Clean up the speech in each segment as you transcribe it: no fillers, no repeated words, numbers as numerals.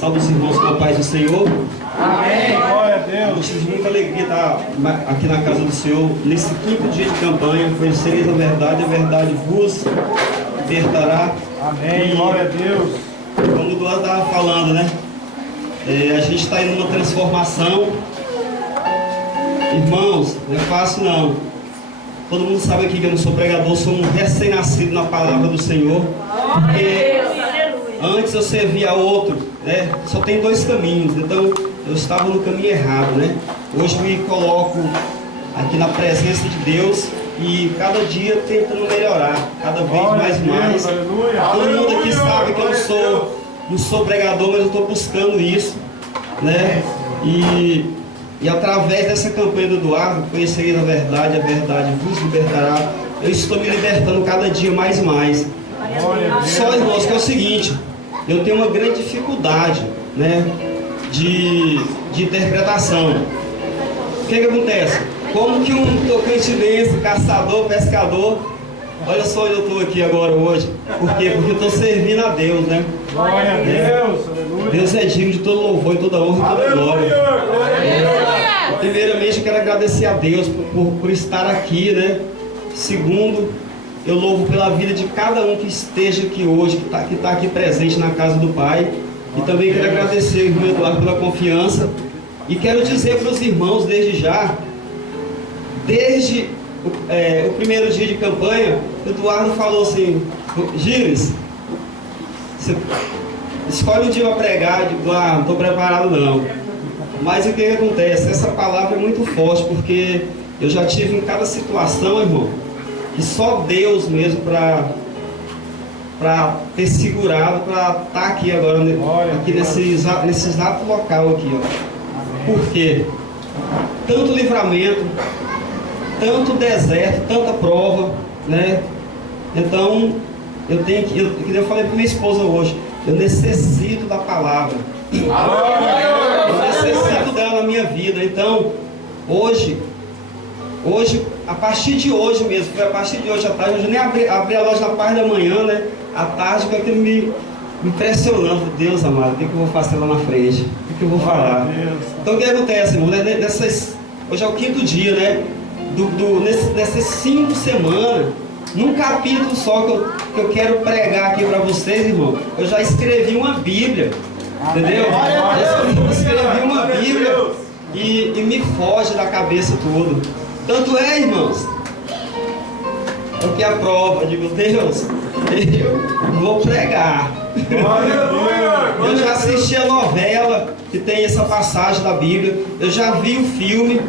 Salve os irmãos com a paz do Senhor. Amém. Glória a Deus. Motivo de muita alegria estar aqui na casa do Senhor, nesse quinto dia de campanha. Conhecereis a verdade vos libertará. Amém. Glória a Deus. Como o Eduardo estava falando, né? A gente está em uma transformação. Irmãos, não é fácil não. Todo mundo sabe aqui que eu não sou pregador, sou um recém-nascido na palavra do Senhor. Porque antes eu servia a outro, né? Só tem dois caminhos, então eu estava no caminho errado, né? Hoje me coloco aqui na presença de Deus e cada dia tentando melhorar, cada vez mais. Todo mundo aqui sabe que eu não sou pregador, mas eu estou buscando isso, né? E através dessa campanha do Eduardo, conhecereis a verdade vos libertará. Eu estou me libertando cada dia mais e mais. Só, irmãos, que é o seguinte, eu tenho uma grande dificuldade, né, de interpretação. O que acontece? Como que um tocantinense, caçador, pescador, olha só onde eu estou aqui agora hoje. Por quê? Porque eu estou servindo a Deus, né? Glória a Deus. Deus é digno de todo louvor, e toda honra e toda glória. Primeiramente, eu quero agradecer a Deus por estar aqui, né? Segundo, eu louvo pela vida de cada um que esteja aqui hoje, que está aqui presente na casa do Pai. E também quero agradecer ao irmão Eduardo pela confiança. E quero dizer para os irmãos, desde o primeiro dia de campanha, o Eduardo falou assim: Gires, você escolhe um dia para pregar. Eu digo: não estou preparado não. Mas o que acontece? Essa palavra é muito forte, porque eu já tive em cada situação, irmão, que só Deus mesmo para ter segurado, para estar aqui agora, aqui nesse exato local aqui, ó. Por quê? Tanto livramento, tanto deserto, tanta prova, né? Então, eu falei para minha esposa hoje, eu necessito da palavra. Eu necessito dela na minha vida. Então, hoje, a partir de hoje mesmo, foi a partir de hoje à tarde, hoje eu nem abri a loja na parte da manhã, né? À tarde, com aquilo me impressionando. Deus amado, o que eu vou fazer lá na frente? O que eu vou falar? Então, o que acontece, irmão? Hoje é o quinto dia, né? Nessas 5 semanas, num capítulo só que eu quero pregar aqui para vocês, irmão, eu já escrevi uma Bíblia, entendeu? Eu escrevi uma Bíblia e me foge da cabeça tudo. Tanto é, irmãos, é o que a prova, eu digo: Deus, eu vou pregar. Eu já assisti a novela que tem essa passagem da Bíblia, eu já vi o filme,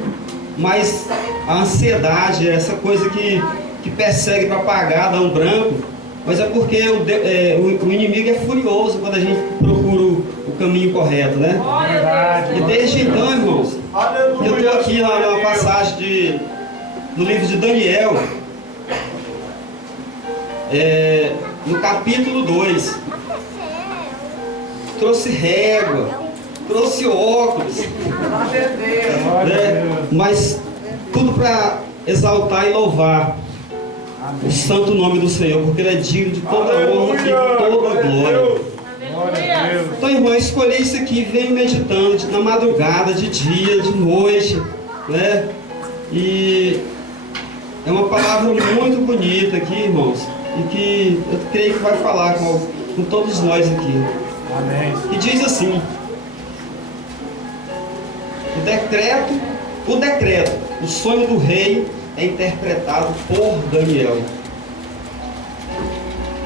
mas a ansiedade, essa coisa que persegue para pagar, dá um branco, mas é porque o inimigo é furioso quando a gente procura o caminho correto, né? E desde então, irmãos, eu estou aqui na passagem do livro de Daniel, no capítulo 2, trouxe régua, trouxe óculos, né? Mas tudo para exaltar e louvar o santo nome do Senhor, porque Ele é digno de toda honra e toda glória. Então, irmão, eu escolhi isso aqui, venho meditando na madrugada, de dia, de noite, né? E é uma palavra muito bonita aqui, irmãos, e que eu creio que vai falar com todos nós aqui. Amém. E diz assim: o decreto, o sonho do rei é interpretado por Daniel.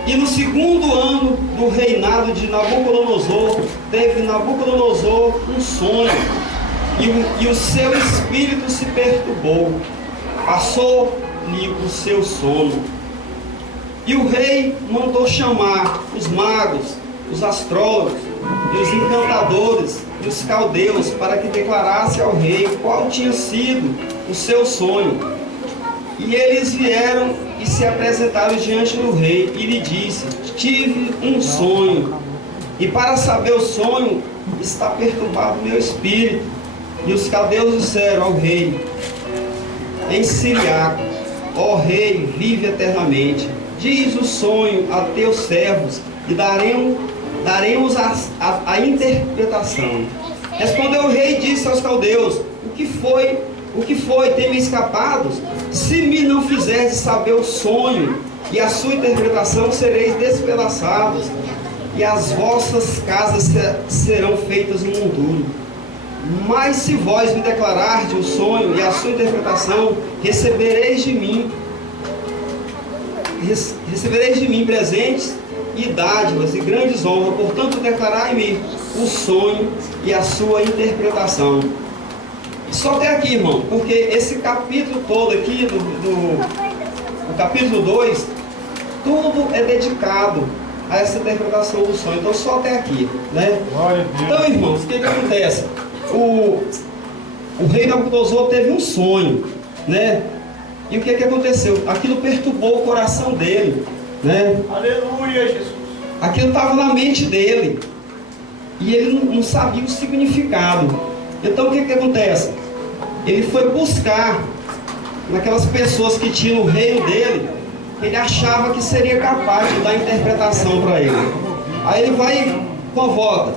E no segundo ano do reinado de Nabucodonosor, teve Nabucodonosor um sonho, e o seu espírito se perturbou, passou-lhe o seu sono. E o rei mandou chamar os magos, os astrólogos, e os encantadores, e os caldeus, para que declarasse ao rei qual tinha sido o seu sonho. E eles vieram e se apresentaram diante do rei, e lhe disse: tive um sonho, e para saber o sonho está perturbado meu espírito. E os caldeus disseram ao rei em siriaco: ó rei, vive eternamente. Diz o sonho a teus servos, e daremos a interpretação. Respondeu o rei e disse aos caldeus: O que foi? Tem-me escapado? Se me não fizerdes saber o sonho e a sua interpretação, sereis despedaçados, e as vossas casas serão feitas um monturo. Mas se vós me declarardes o sonho e a sua interpretação, recebereis de mim presentes e dádivas e grandes honras. Portanto, declarai-me o sonho e a sua interpretação. Só até aqui, irmão, porque esse capítulo todo aqui, do capítulo 2, tudo é dedicado a essa interpretação do sonho. Então, só até aqui, né? Então, irmãos, o que acontece? O rei Nabucodonosor teve um sonho, né? E o que aconteceu? Aquilo perturbou o coração dele, né? Aleluia, Jesus. Aquilo estava na mente dele e ele não sabia o significado. Então o que acontece? Ele foi buscar naquelas pessoas que tinham o reino dele, que ele achava que seria capaz de dar interpretação para ele. Aí ele vai e convoca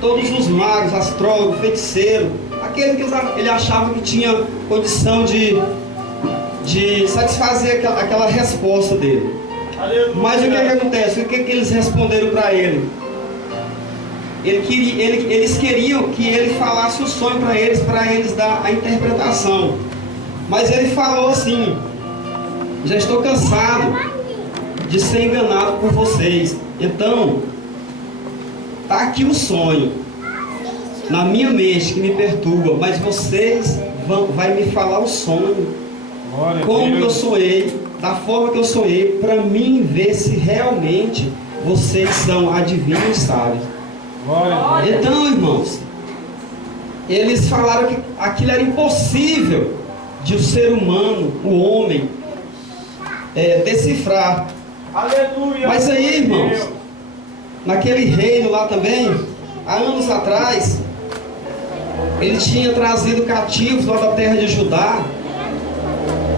todos os magos, astrólogos, feiticeiros, aquele que ele achava que tinha condição de satisfazer aquela resposta dele. Aleluia. Mas o que acontece? O que eles responderam para ele? Eles queriam que ele falasse o sonho para eles dar a interpretação. Mas ele falou assim: já estou cansado de ser enganado por vocês. Então, está aqui o sonho na minha mente que me perturba, mas vocês vão me falar o sonho, como que eu sonhei, da forma que eu sonhei, para mim ver se realmente vocês são adivinhos e sábios. Então, irmãos, eles falaram que aquilo era impossível de o ser humano, o homem, decifrar. Aleluia. Mas aí, irmãos, naquele reino lá também, há anos atrás, ele tinha trazido cativos lá da terra de Judá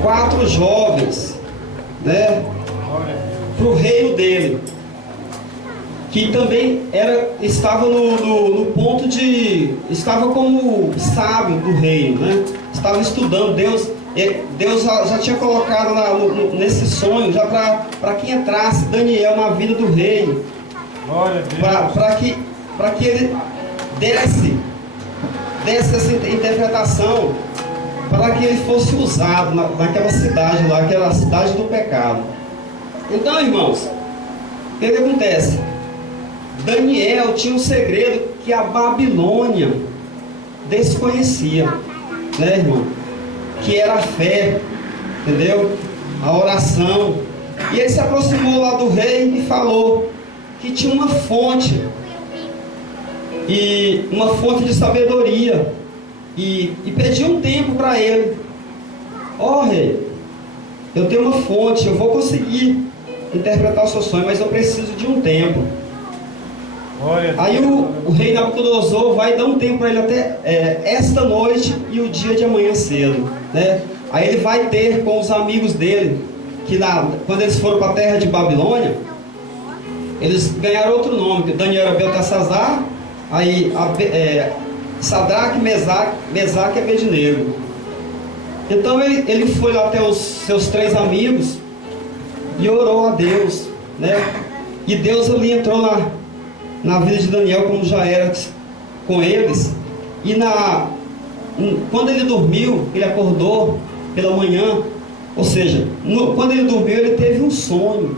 4 jovens, né, para o reino dele, que também estava no ponto estava como sábio do reino, né? Estava estudando. Deus já tinha colocado nesse sonho, já para que entrasse Daniel na vida do rei, para que ele desse essa interpretação, para que ele fosse usado naquela cidade lá, aquela cidade do pecado. Então, irmãos, o que acontece? Daniel tinha um segredo que a Babilônia desconhecia, né, irmão? Que era a fé, entendeu? A oração. E ele se aproximou lá do rei e falou que tinha uma fonte, e uma fonte de sabedoria, e pediu um tempo para ele. Rei, eu tenho uma fonte, eu vou conseguir interpretar o seu sonho, mas eu preciso de um tempo. Aí o rei Nabucodonosor vai dar um tempo para ele até esta noite e o dia de amanhã cedo, né? Aí ele vai ter com os amigos dele, que quando eles foram para a terra de Babilônia, eles ganharam outro nome. Daniel era Beltesazar, aí Sadraque, Mesaque e Abednego. Então ele foi lá até os seus 3 amigos e orou a Deus, né? E Deus ali entrou na vida de Daniel, como já era com eles. E quando ele dormiu, ele acordou pela manhã. Ou seja, quando ele dormiu, ele teve um sonho,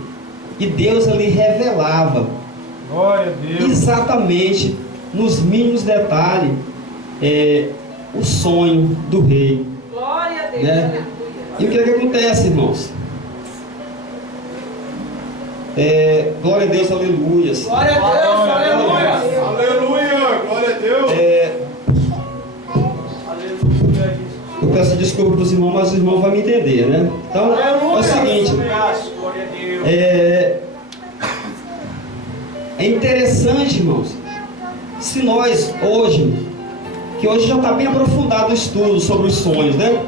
e Deus ali revelava, glória a Deus, exatamente nos mínimos detalhes o sonho do rei. Glória a Deus, né? E o que acontece, irmãos? Glória a Deus, aleluia. Glória a Deus, aleluia. Aleluia, glória a Deus. Aleluia. Eu peço desculpa para os irmãos, mas os irmãos vão me entender, né? Então, aleluia. É o seguinte: é interessante, irmãos, se nós hoje, que hoje já está bem aprofundado o estudo sobre os sonhos, né?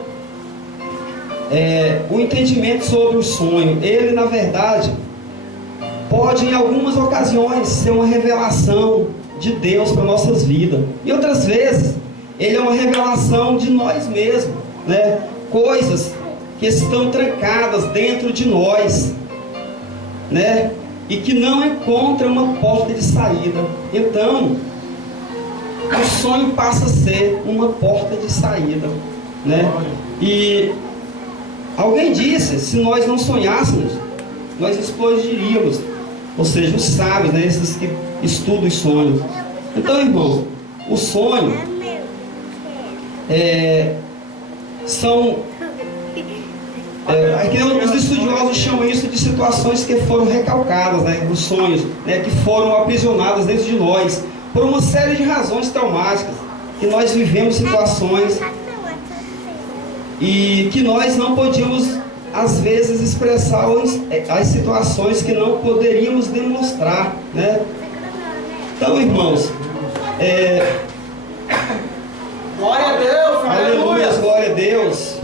O entendimento sobre o sonho, ele na verdade pode em algumas ocasiões ser uma revelação de Deus para nossas vidas. E outras vezes, ele é uma revelação de nós mesmos, né? Coisas que estão trancadas dentro de nós, né? E que não encontram uma porta de saída. Então, o sonho passa a ser uma porta de saída, né? E alguém disse, se nós não sonhássemos, nós explodiríamos. Ou seja, os sábios, né? Esses que estudam os sonhos. Então, irmão, o sonho são... os estudiosos chamam isso de situações que foram recalcadas, né? Os sonhos, né? Que foram aprisionadas dentro de nós por uma série de razões traumáticas, que nós vivemos situações e que nós não podíamos, às vezes, expressar as situações que não poderíamos demonstrar, né? Então, irmãos, glória a Deus, aleluia, glória a Deus.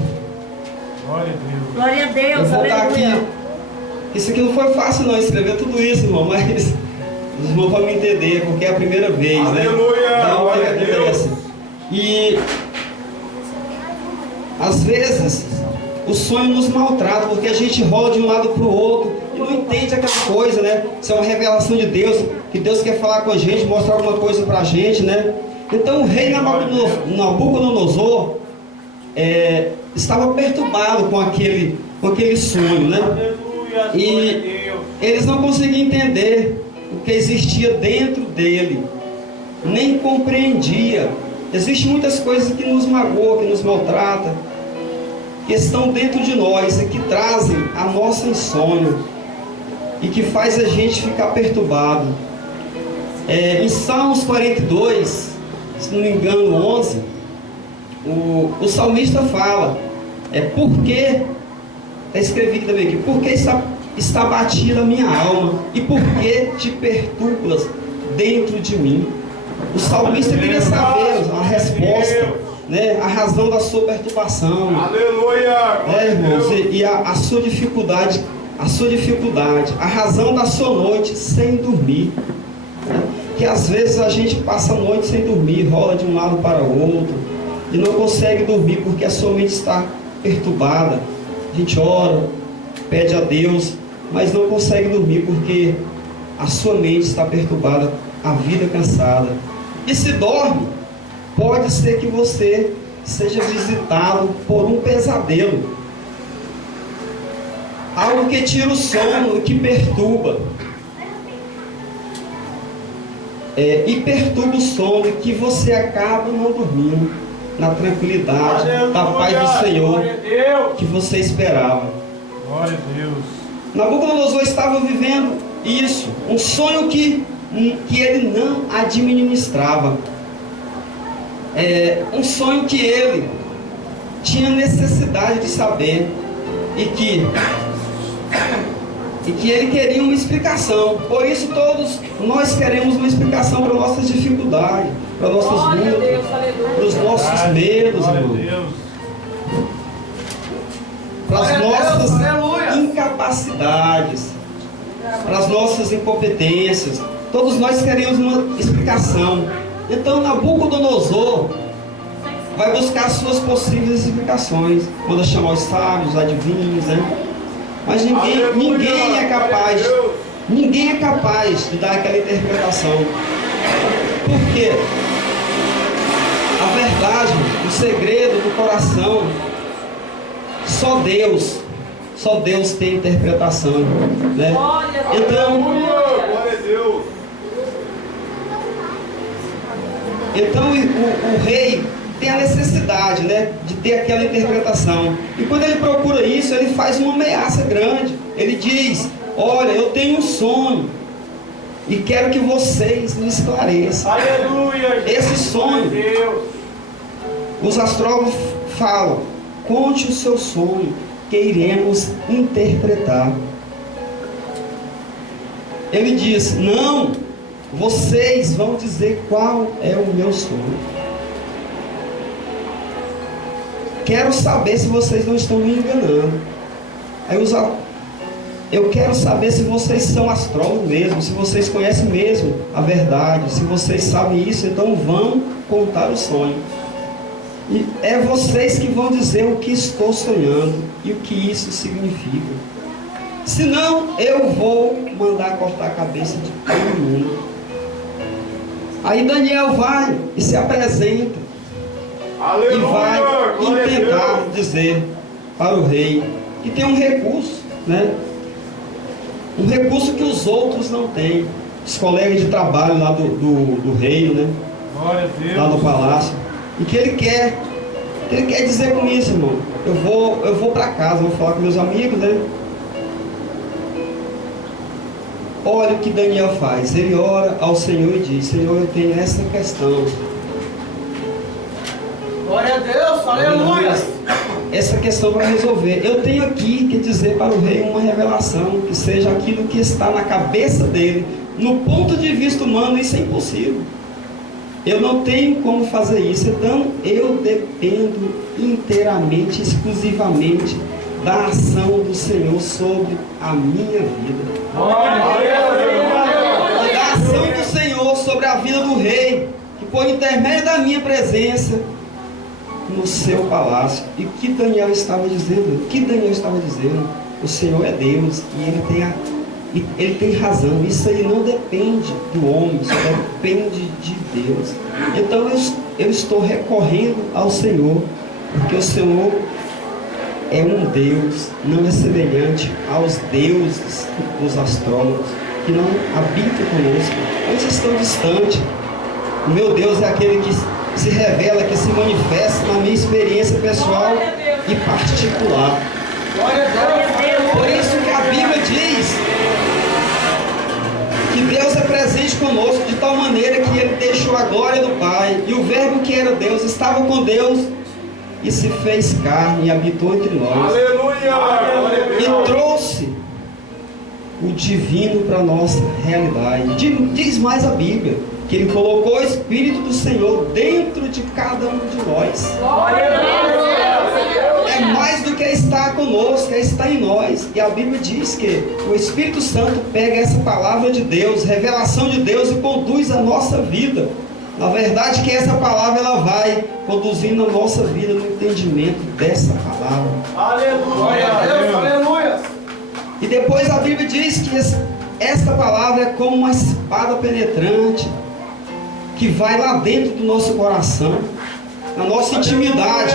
Glória a Deus, Eu vou voltar aqui. Isso aqui não foi fácil não, escrever tudo isso, irmão, mas os irmãos vão me entender, porque é a primeira vez, né? Aleluia, Então, o que glória a acontece? E às vezes o sonho nos maltrata, porque a gente rola de um lado para o outro e não entende aquela coisa, né? Isso é uma revelação de Deus, que Deus quer falar com a gente, mostrar alguma coisa para a gente, né? Então o rei Nabucodonosor estava perturbado com aquele sonho, né? E eles não conseguiam entender o que existia dentro dele, nem compreendia. Existem muitas coisas que nos magoam, que nos maltratam, que estão dentro de nós e que trazem a nossa insônia e que faz a gente ficar perturbado. Em Salmos 42, se não me engano, 11, o salmista fala, porque, está escrevi aqui também, porque está batida a minha alma, e por que te perturbas dentro de mim? O salmista queria saber a resposta, né, a razão da sua perturbação. Aleluia! Irmãos, e a sua dificuldade, a razão da sua noite sem dormir, né? Que às vezes a gente passa a noite sem dormir, rola de um lado para o outro e não consegue dormir porque a sua mente está perturbada. A gente ora, pede a Deus, mas não consegue dormir porque a sua mente está perturbada, a vida cansada. E se dorme, pode ser que você seja visitado por um pesadelo, algo que tira o sono, que perturba, e perturba o sono, que você acaba não dormindo na tranquilidade, da paz do Senhor que você esperava. Glória a Deus. Nabucodonosor estava vivendo isso, um sonho que ele não administrava, um sonho que ele tinha necessidade de saber e que ele queria uma explicação. Por isso todos nós queremos uma explicação para nossas dificuldades, para nossas lutas, para os nossos medos, irmão, para as nossas incapacidades, para as nossas incompetências. Todos nós queremos uma explicação. Então Nabucodonosor vai buscar suas possíveis explicações, manda chamar os sábios, os adivinhos, né? Mas ninguém é capaz de dar aquela interpretação. Por quê? A verdade, o segredo do coração, só Deus tem interpretação, né? Então o rei tem a necessidade, né, de ter aquela interpretação. E quando ele procura isso, ele faz uma ameaça grande. Ele diz: olha, eu tenho um sonho e quero que vocês me esclareçam. Aleluia! Esse sonho, os astrólogos falam: conte o seu sonho, que iremos interpretar. Ele diz: não, vocês vão dizer qual é o meu sonho. Quero saber se vocês não estão me enganando. Aí Eu quero saber se vocês são astrólogos mesmo, se vocês conhecem mesmo a verdade, se vocês sabem isso, então vão contar o sonho. E é vocês que vão dizer o que estou sonhando e o que isso significa. Senão, eu vou mandar cortar a cabeça de todo mundo. Aí Daniel vai e se apresenta. Aleluia, E vai tentar dizer para o rei que tem um recurso, né? Um recurso que os outros não têm. Os colegas de trabalho lá do reino, né? Glória a Deus. Lá no palácio. E que ele quer dizer com isso, irmão. Eu vou para casa, vou falar com meus amigos, né? Olha o que Daniel faz. Ele ora ao Senhor e diz: Senhor, eu tenho essa questão. Glória a Deus, aleluia. Essa questão para resolver. Eu tenho aqui que dizer para o rei uma revelação, que seja aquilo que está na cabeça dele. No ponto de vista humano, isso é impossível. Eu não tenho como fazer isso. Então, eu dependo inteiramente, exclusivamente da ação do Senhor sobre a minha vida. Da ação do Senhor sobre a vida do rei, que por intermédio da minha presença no seu palácio. E o que Daniel estava dizendo? O que Daniel estava dizendo? O Senhor é Deus e ele tem razão. Isso aí não depende do homem, isso depende de Deus. Então eu estou recorrendo ao Senhor, porque o Senhor é um Deus, não é semelhante aos deuses dos astrólogos, que não habitam conosco. Eles estão distantes. O meu Deus é aquele que se revela, que se manifesta na minha experiência pessoal e particular. Por isso que a Bíblia diz que Deus é presente conosco de tal maneira que Ele deixou a glória do Pai, e o Verbo que era Deus estava com Deus e se fez carne e habitou entre nós. Aleluia! E trouxe o divino para a nossa realidade. Diz mais a Bíblia que Ele colocou o Espírito do Senhor dentro de cada um de nós. É mais do que estar conosco, é estar em nós. E a Bíblia diz que o Espírito Santo pega essa palavra de Deus, revelação de Deus, e conduz a nossa vida. Na verdade que essa palavra ela vai conduzindo a nossa vida no entendimento dessa palavra. Aleluia, Deus, aleluia. E depois a Bíblia diz que esta palavra é como uma espada penetrante, que vai lá dentro do nosso coração, na nossa intimidade.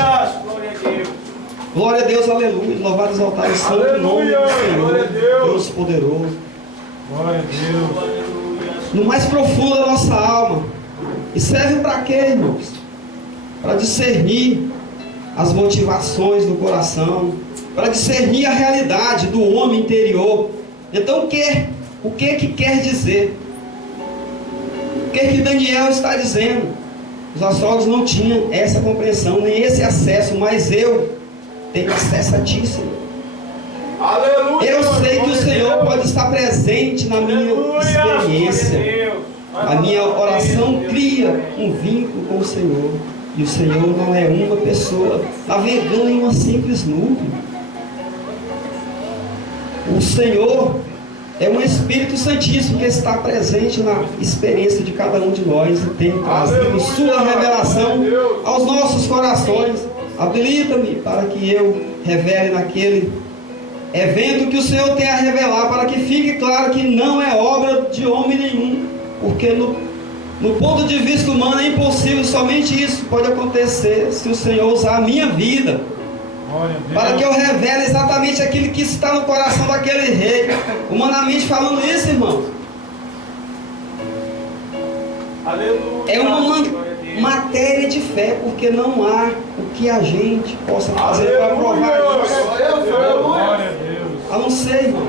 Glória a Deus, aleluia. Louvado e exaltado o santo nome do Senhor, Deus poderoso. Glória a Deus. No mais profundo da nossa alma. E serve para quê, irmãos? Para discernir as motivações do coração, para discernir a realidade do homem interior. Então o que quer dizer? O que Daniel está dizendo? Os astrólogos não tinham essa compreensão, nem esse acesso, mas eu tenho acesso a ti, Senhor. Aleluia! Eu sei que o Senhor pode estar presente na minha experiência. A minha oração cria um vínculo com o Senhor. E o Senhor não é uma pessoa navegando em uma simples nuvem. O Senhor é um Espírito Santíssimo que está presente na experiência de cada um de nós e tem trazido sua revelação aos nossos corações. Habilita-me para que eu revele naquele evento que o Senhor tem a revelar, para que fique claro que não é obra de homem nenhum, porque no ponto de vista humano é impossível. Somente isso pode acontecer se o Senhor usar a minha vida para que eu revele exatamente aquilo que está no coração daquele rei. Humanamente falando isso, irmão, é uma matéria de fé, porque não há o que a gente possa fazer para provar isso, a não ser, irmão,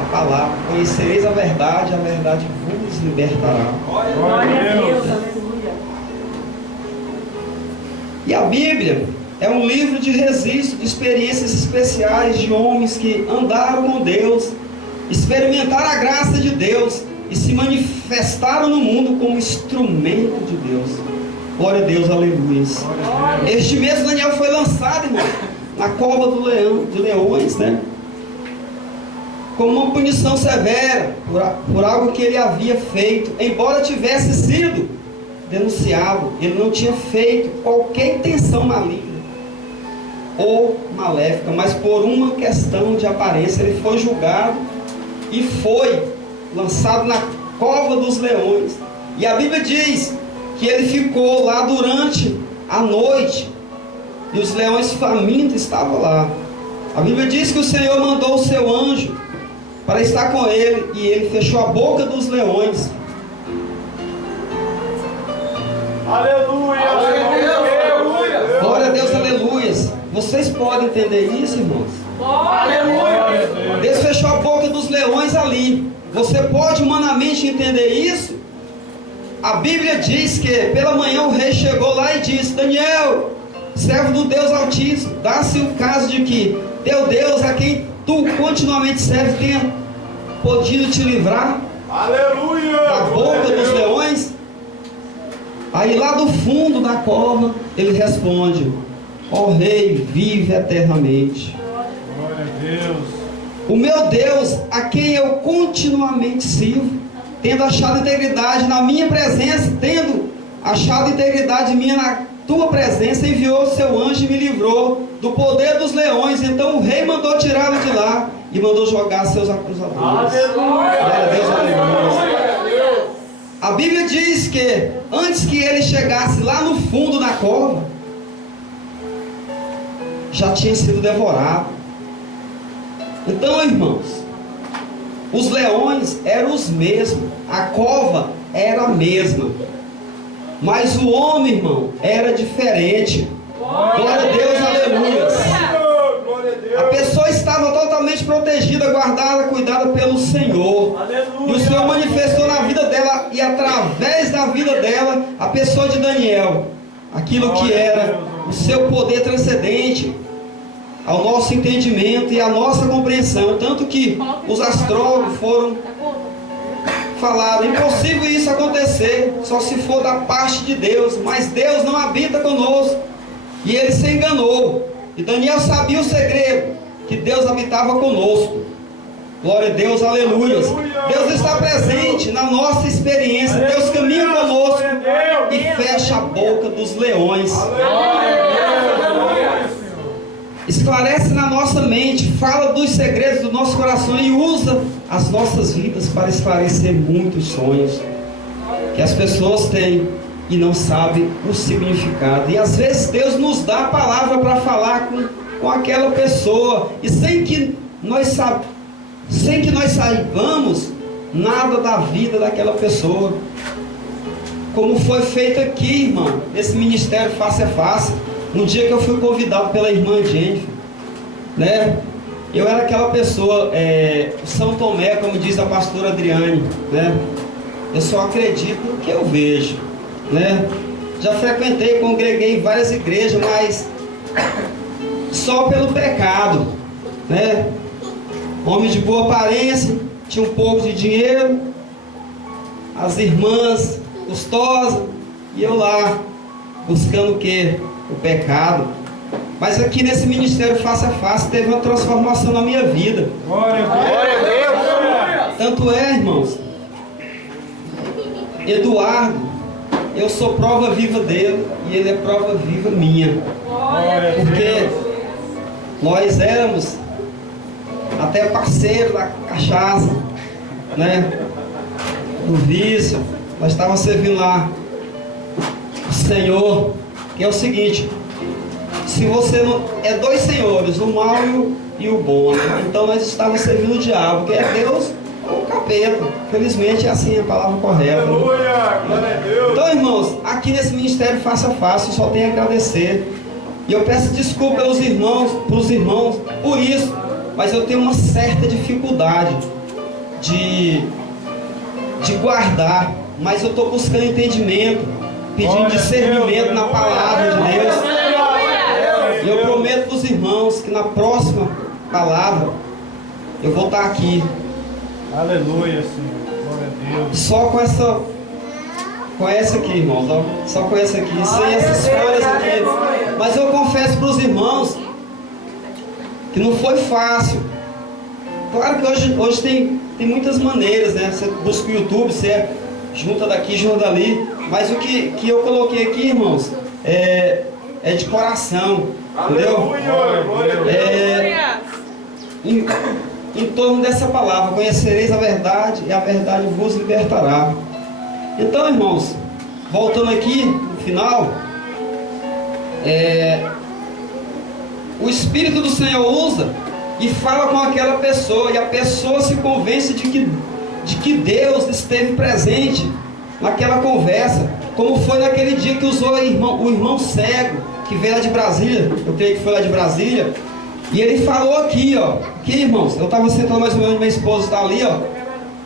a palavra. Conhecereis a verdade vos libertará. Glória a Deus. E a Bíblia é um livro de registro de experiências especiais de homens que andaram com Deus, experimentaram a graça de Deus e se manifestaram no mundo como instrumento de Deus. Glória a Deus, aleluia. Este mesmo Daniel foi lançado, irmão, na cova de leões, né? como uma punição severa por algo que ele havia feito, embora tivesse sido denunciado. Ele não tinha feito qualquer intenção maligna ou maléfica, mas por uma questão de aparência ele foi julgado e foi lançado na cova dos leões. E a Bíblia diz que ele ficou lá durante a noite e os leões famintos estavam lá. A Bíblia diz que o Senhor mandou o seu anjo para estar com ele, e ele fechou a boca dos leões. Aleluia! Aleluia! Glória a Deus, aleluias. Vocês podem entender isso, irmãos? Aleluia! Deus fechou a boca dos leões ali. Você pode humanamente entender isso? A Bíblia diz que pela manhã o rei chegou lá e disse: Daniel, servo do Deus Altíssimo, dá-se o caso de que teu Deus, a quem tu continuamente serves, tenha podido te livrar Aleluia! da boca dos leões? Aí lá do fundo da cova ele responde: ó rei, vive eternamente. Glória a Deus. O meu Deus, a quem eu continuamente sirvo, tendo achado integridade na minha presença, tendo achado integridade minha na tua presença, enviou o seu anjo e me livrou do poder dos leões. Então o rei mandou tirá-lo de lá e mandou jogar seus acusadores. Glória a Deus, aleluia. A Bíblia diz que antes que ele chegasse lá no fundo da cova, já tinha sido devorado. Então, irmãos, os leões eram os mesmos, a cova era a mesma, mas o homem, irmão, era diferente. Glória a Deus, aleluia. A pessoa estava totalmente protegida, guardada, cuidada pelo Senhor. E o Senhor manifestou na vida dela e através da vida dela, a pessoa de Daniel, aquilo que era o seu poder transcendente ao nosso entendimento e à nossa compreensão. Tanto que os astrólogos falaram: impossível isso acontecer, só se for da parte de Deus, mas Deus não habita conosco. E ele se enganou, e Daniel sabia o segredo, que Deus habitava conosco. Glória a Deus, aleluia. Deus está presente na nossa experiência. Deus caminha conosco e fecha a boca dos leões. Esclarece na nossa mente, fala dos segredos do nosso coração e usa as nossas vidas para esclarecer muitos sonhos que as pessoas têm e não sabem o significado. E às vezes Deus nos dá a palavra para falar com aquela pessoa, e sem que nós saibamos nada da vida daquela pessoa, como foi feito aqui, irmão, nesse ministério Face a Face. No dia que eu fui convidado pela irmã Jennifer, né? Eu era aquela pessoa, São Tomé, como diz a pastora Adriane, né? Eu só acredito no que eu vejo, né? Já frequentei, congreguei em várias igrejas, mas só pelo pecado, né? Homem de boa aparência, tinha um pouco de dinheiro, as irmãs gostosas, e eu lá buscando o quê? O pecado. Mas aqui nesse ministério Face a Face teve uma transformação na minha vida. Glória a Deus. Tanto é, irmãos, Eduardo, eu sou prova viva dele e ele é prova viva minha. Glória a Deus. Porque nós éramos até parceiros da cachaça, né? Do vício. Nós estávamos servindo lá o Senhor. Que é o seguinte: se você não é dois senhores, o mal e o bom, né? Então nós estávamos servindo o diabo, que é Deus ou o capeta. Felizmente é assim a palavra correta, né? Aleluia! Glória a Deus! Então, irmãos, aqui nesse ministério Face a Face eu só tenho a agradecer, e eu peço desculpa para os irmãos por isso, mas eu tenho uma certa dificuldade de guardar, mas eu estou buscando entendimento, pedindo discernimento na palavra de Deus. E eu prometo para os irmãos que na próxima palavra eu vou estar aqui. Aleluia, Senhor. Glória a Deus. Só com essa aqui, irmãos. Ó. Só com essa aqui, sem essas folhas aqui. Mas eu confesso para os irmãos que não foi fácil Claro que hoje tem muitas maneiras, né? Você busca o YouTube, você junta daqui, junta dali. Mas o que eu coloquei aqui, irmãos, é de coração. Entendeu? Em torno dessa palavra, conhecereis a verdade e a verdade vos libertará. Então, irmãos, voltando aqui no final, o Espírito do Senhor usa e fala com aquela pessoa, e a pessoa se convence de que Deus esteve presente naquela conversa, como foi naquele dia que usou o irmão cego, que veio lá de Brasília, eu creio que foi lá de Brasília, e ele falou aqui, ó, aqui, irmãos, eu estava sentado mais ou menos, minha esposa está ali, ó,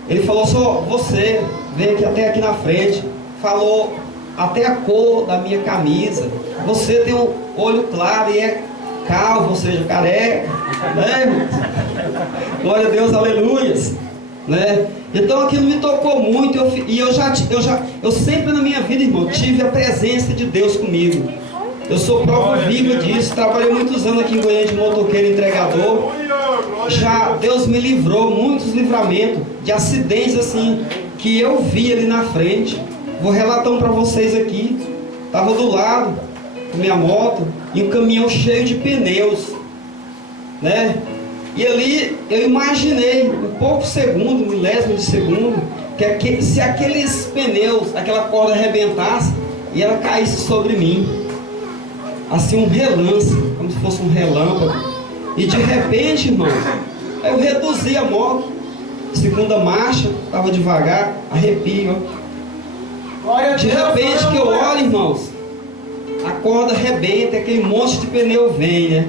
ele falou, só você, veio aqui até aqui na frente, falou até a cor da minha camisa, você tem um olho claro e é calvo, ou seja, careca, né? Glória a Deus, aleluias, né? Então aquilo me tocou muito, eu sempre na minha vida, irmão, tive a presença de Deus comigo. Eu sou prova viva disso, trabalhei muitos anos aqui em Goiânia de motoqueiro entregador. Já Deus me livrou, muitos livramentos de acidentes assim, que eu vi ali na frente. Vou relatar um para vocês aqui. Estava do lado da minha moto e um caminhão cheio de pneus, né? E ali eu imaginei, um pouco segundo, milésimo de segundo, que se aqueles pneus, aquela corda arrebentasse e ela caísse sobre mim, assim um relance, como se fosse um relâmpago, e de repente, irmãos, eu reduzi a moto, segunda marcha, estava devagar, arrepio, ó. De repente que eu olho, irmãos, a corda arrebenta, aquele monte de pneu vem, né?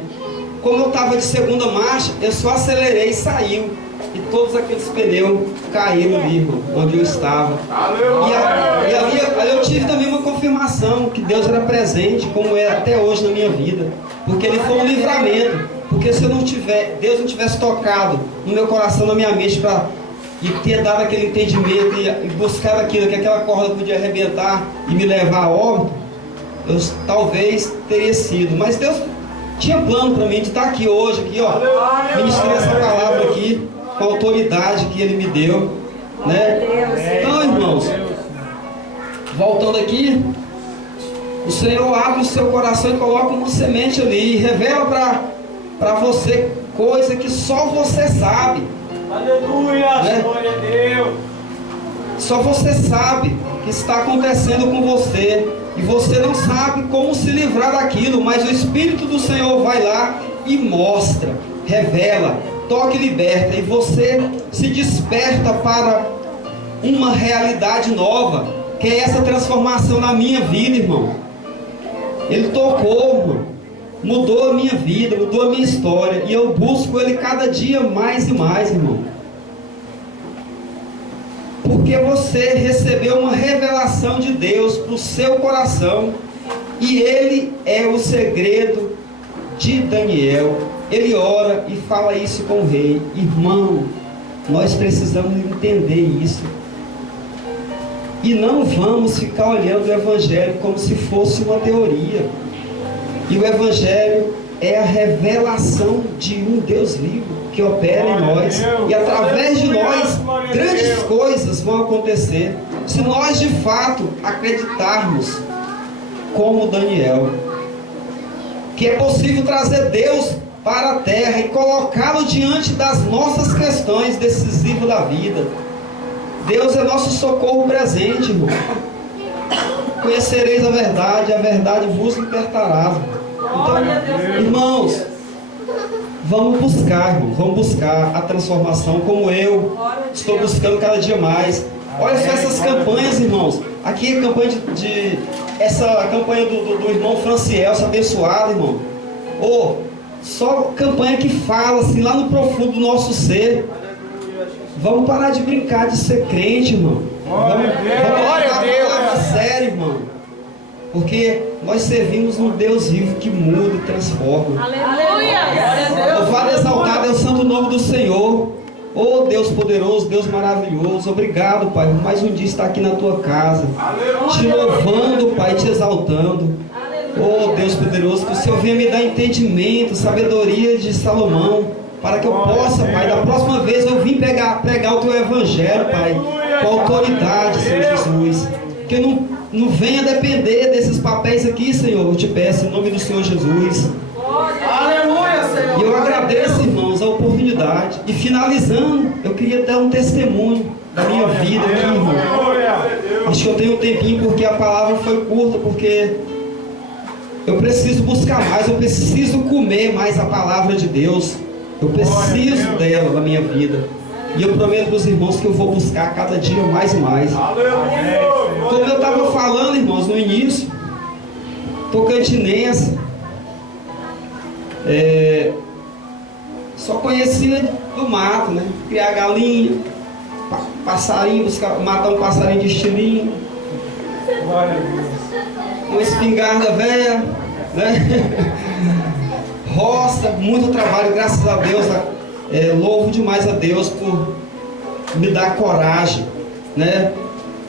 Como eu estava de segunda marcha, eu só acelerei e saiu. E todos aqueles pneus caíram ali, irmão, onde eu estava. E ali eu tive também uma confirmação que Deus era presente, como é até hoje na minha vida. Porque ele foi um livramento. Porque se Deus não tivesse tocado no meu coração, na minha mente, e ter dado aquele entendimento e buscar aquilo, que aquela corda podia arrebentar e me levar a óbito, eu talvez teria sido. Mas Deus tinha plano para mim de estar aqui hoje, aqui, ó, ministrando essa palavra aqui, com a autoridade que Ele me deu, né? Então, irmãos, voltando aqui, o Senhor abre o seu coração e coloca uma semente ali, e revela para você coisa que só você sabe. Aleluia, né? glória a Deus. Só você sabe que está acontecendo com você, e você não sabe como se livrar daquilo, mas o Espírito do Senhor vai lá e mostra, revela, toca e liberta, e você se desperta para uma realidade nova, que é essa transformação na minha vida, irmão. Ele tocou, irmão, mudou a minha vida, mudou a minha história, e eu busco Ele cada dia mais e mais, irmão. Porque você recebeu uma revelação de Deus para o seu coração, e Ele é o segredo de Daniel. Ele ora e fala isso com o rei. Irmão, nós precisamos entender isso. E não vamos ficar olhando o Evangelho como se fosse uma teoria. E o Evangelho é a revelação de um Deus vivo que opera em nós. E através de nós, grandes coisas vão acontecer. Se nós de fato acreditarmos, como Daniel, que é possível trazer Deus para a terra e colocá-lo diante das nossas questões decisivas da vida. Deus é nosso socorro presente, irmão. Conhecereis a verdade vos libertará. Então, irmãos, vamos buscar, irmãos, vamos buscar a transformação, como eu estou buscando cada dia mais. Olha só essas campanhas, irmãos. Aqui é a campanha essa campanha do irmão Franciel, abençoado, irmão. Só campanha que fala assim lá no profundo do nosso ser. Vamos parar de brincar de ser crente, irmão. Vamos colocar a palavra séria, irmão. Porque nós servimos um Deus vivo que muda e transforma. Aleluia! Louvado e exaltado é o santo nome do Senhor. Oh Deus poderoso, Deus maravilhoso. Obrigado, Pai, por mais um dia estar aqui na tua casa. Te louvando, Pai, te exaltando. Oh Deus poderoso, que o Senhor venha me dar entendimento, sabedoria de Salomão, para que eu possa, Pai, da próxima vez eu vim pregar o Teu Evangelho, Pai, com autoridade, Senhor Jesus. Que eu não venha depender desses papéis aqui, Senhor, eu te peço, em nome do Senhor Jesus. Aleluia, Senhor. E eu agradeço, irmãos, a oportunidade. E finalizando, eu queria dar um testemunho da minha vida aqui, irmão. Acho que eu tenho um tempinho porque a palavra foi curta, porque eu preciso buscar mais, eu preciso comer mais a palavra de Deus. Eu preciso dela na minha vida. E eu prometo para os irmãos que eu vou buscar cada dia mais e mais. Como eu estava falando, irmãos, no início, tocantinense, só conhecia do mato, né? Criar galinha, passarinho, matar um passarinho de estilingue, uma espingarda velha, né? Roça, muito trabalho, graças a Deus. Louvo demais a Deus por me dar coragem, né?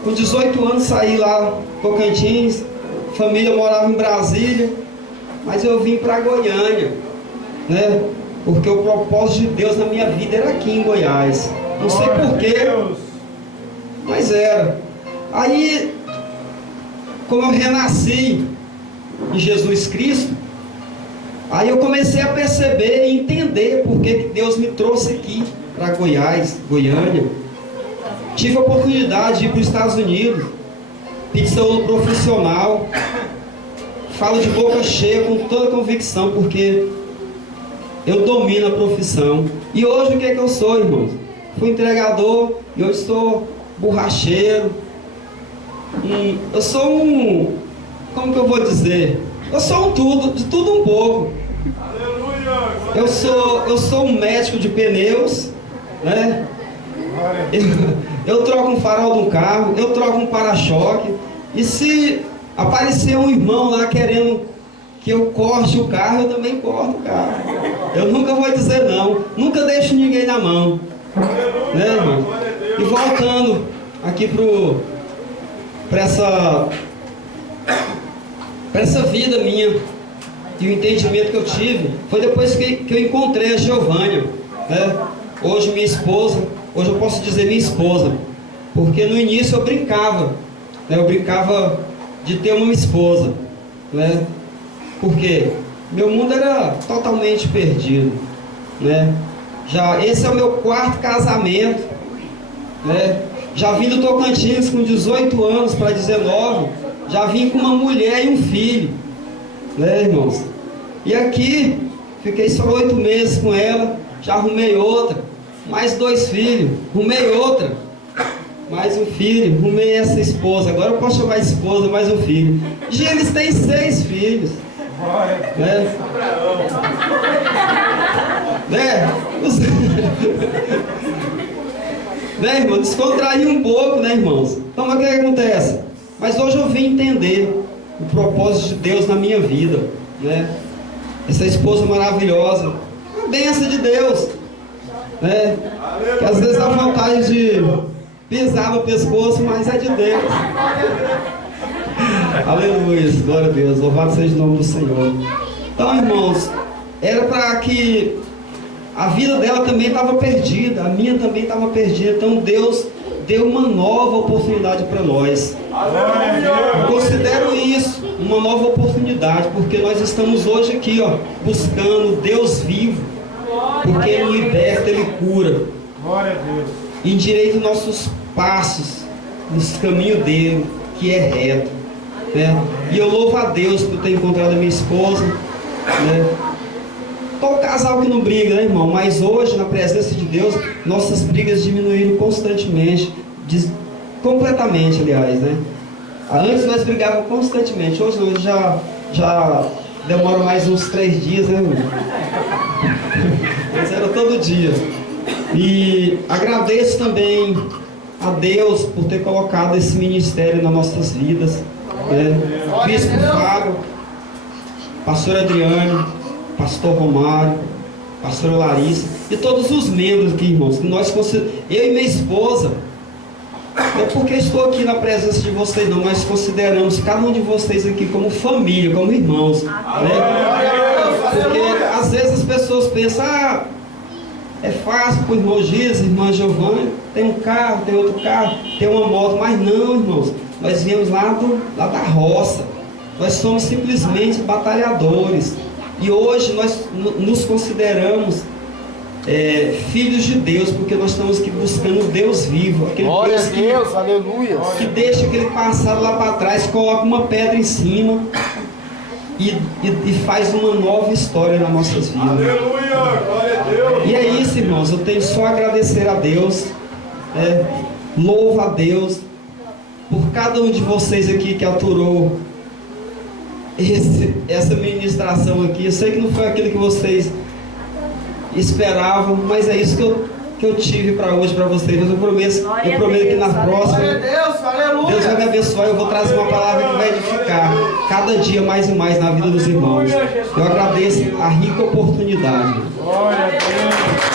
Com 18 anos saí lá em Tocantins, família morava em Brasília, mas eu vim para Goiânia, né? Porque o propósito de Deus na minha vida era aqui em Goiás. Não sei porquê, mas era. Aí, como eu renasci em Jesus Cristo, aí eu comecei a perceber e entender por que Deus me trouxe aqui para Goiás, Goiânia. Tive a oportunidade de ir para os Estados Unidos, pedir saúde profissional, falo de boca cheia com toda convicção, porque eu domino a profissão. E hoje o que é que eu sou, irmãos? Fui entregador e hoje sou borracheiro. Eu sou um... como que eu vou dizer? Eu sou um tudo, de tudo um pouco. Eu sou um médico de pneus, né? Eu troco um farol de um carro, eu troco um para-choque. E se aparecer um irmão lá querendo que eu corte o carro, eu também corto o carro. Eu nunca vou dizer não, nunca deixo ninguém na mão, né, irmão? E voltando aqui para essa vida minha e o entendimento que eu tive, foi depois que eu encontrei a Giovânia, né? Hoje minha esposa, hoje eu posso dizer minha esposa, porque no início eu brincava, né? Eu brincava de ter uma esposa, né? Porque meu mundo era totalmente perdido, né? Esse é o meu 4º casamento, né? Já vim do Tocantins com 18 anos para 19, já vim com uma mulher e um filho, né, irmãos? E aqui, fiquei só 8 meses com ela, já arrumei outra, mais 2 filhos, arrumei outra, mais um filho, arrumei essa esposa, agora eu posso chamar de esposa, mais um filho. E eles têm 6 filhos, né? Né, irmão? Descontrair um pouco, né, irmãos? Então, mas o que acontece? Mas hoje eu vim entender o propósito de Deus na minha vida, né? Essa esposa maravilhosa, uma bênção de Deus, né? Que às vezes dá vontade de pisar no pescoço, mas é de Deus. Aleluia, glória a Deus, louvado seja o nome do Senhor. Então, irmãos, era para que a vida dela também estava perdida, a minha também estava perdida. Então Deus deu uma nova oportunidade para nós. Eu considero isso uma nova oportunidade, porque nós estamos hoje aqui, ó, buscando Deus vivo, porque Ele liberta, Ele cura, endireita nossos passos nos caminhos dele, que é reto, né? E eu louvo a Deus por ter encontrado a minha esposa, né? Todo casal que não briga, né, irmão? Mas hoje, na presença de Deus, nossas brigas diminuíram constantemente, completamente, aliás, né? Antes nós brigávamos constantemente, hoje não, já demora mais uns 3 dias, né, irmão? Mas era todo dia. E agradeço também a Deus por ter colocado esse ministério nas nossas vidas, né? Bispo Fábio, pastor Adriano, pastor Romário, pastora Larissa e todos os membros aqui, irmãos, que nós eu e minha esposa, não é porque estou aqui na presença de vocês não, nós consideramos cada um de vocês aqui como família, como irmãos, né? Porque às vezes as pessoas pensam, É fácil para o irmão Giz, irmã Giovana, tem um carro, tem outro carro, tem uma moto, mas não, irmãos, nós viemos lá da roça, nós somos simplesmente batalhadores, e hoje nós nos consideramos filhos de Deus, porque nós estamos aqui buscando o Deus vivo, aquele Glória Deus a Deus, aleluia. que deixa aquele passado lá para trás, coloca uma pedra em cima e faz uma nova história nas nossas vidas. Aleluia, glória a Deus. E é isso, irmãos, eu tenho só a agradecer a Deus, louvo a Deus por cada um de vocês aqui que aturou essa ministração aqui. Eu sei que não foi aquilo que vocês esperavam, mas é isso que eu tive para hoje para vocês. Mas eu prometo que na próxima Glória a Deus, aleluia. Deus vai me abençoar. Eu vou trazer uma palavra que vai edificar cada dia mais e mais na vida dos irmãos. Eu agradeço a rica oportunidade. Glória a Deus.